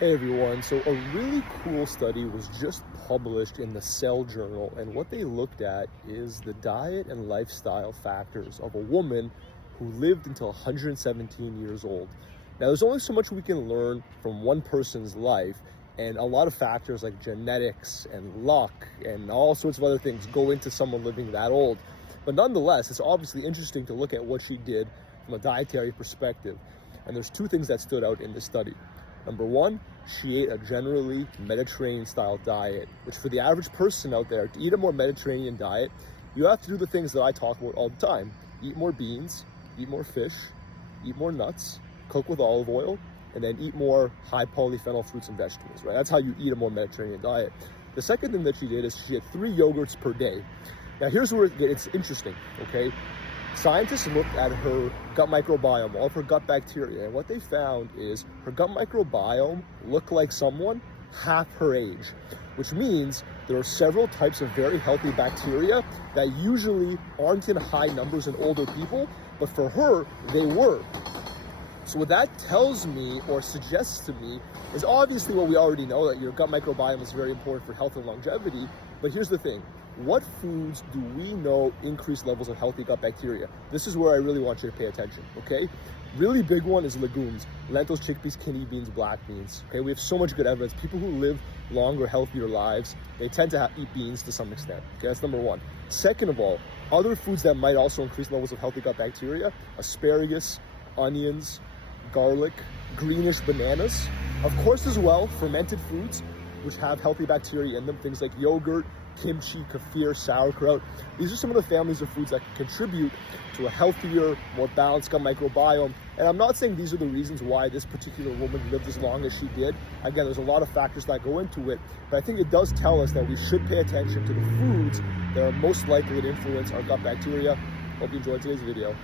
Hey everyone, so a really cool study was just published in the Cell Journal, and what they looked at is the diet and lifestyle factors of a woman who lived until 117 years old. Now, there's only so much we can learn from one person's life, and a lot of factors like genetics and luck and all sorts of other things go into someone living that old. But nonetheless, it's obviously interesting to look at what she did from a dietary perspective. And there's two things that stood out in this study. Number one, she ate a generally Mediterranean style diet, which for the average person out there, to eat a more Mediterranean diet, you have to do the things that I talk about all the time. Eat more beans, eat more fish, eat more nuts, cook with olive oil, and then eat more high polyphenol fruits and vegetables, right? That's how you eat a more Mediterranean diet. The second thing that she did is she had 3 yogurts per day. Now here's where it's interesting, okay? Scientists looked at her gut microbiome, all of her gut bacteria, and what they found is her gut microbiome looked like someone half her age, which means there are several types of very healthy bacteria that usually aren't in high numbers in older people, but for her, they were. So what that tells me or suggests to me is obviously what we already know, that your gut microbiome is very important for health and longevity. But here's the thing. What foods do we know increase levels of healthy gut bacteria? This is where I really want you to pay attention, okay? Really big one is legumes. Lentils, chickpeas, kidney beans, black beans. Okay, we have so much good evidence. People who live longer, healthier lives, they tend to eat beans to some extent. Okay, that's number one. Second of all, other foods that might also increase levels of healthy gut bacteria: asparagus, onions, garlic, greenish bananas. Of course, as well, fermented foods, which have healthy bacteria in them, things like yogurt, kimchi, kefir, sauerkraut. These are some of the families of foods that can contribute to a healthier, more balanced gut microbiome. And I'm not saying these are the reasons why this particular woman lived as long as she did. Again, there's a lot of factors that go into it, but I think it does tell us that we should pay attention to the foods that are most likely to influence our gut bacteria. Hope you enjoyed today's video.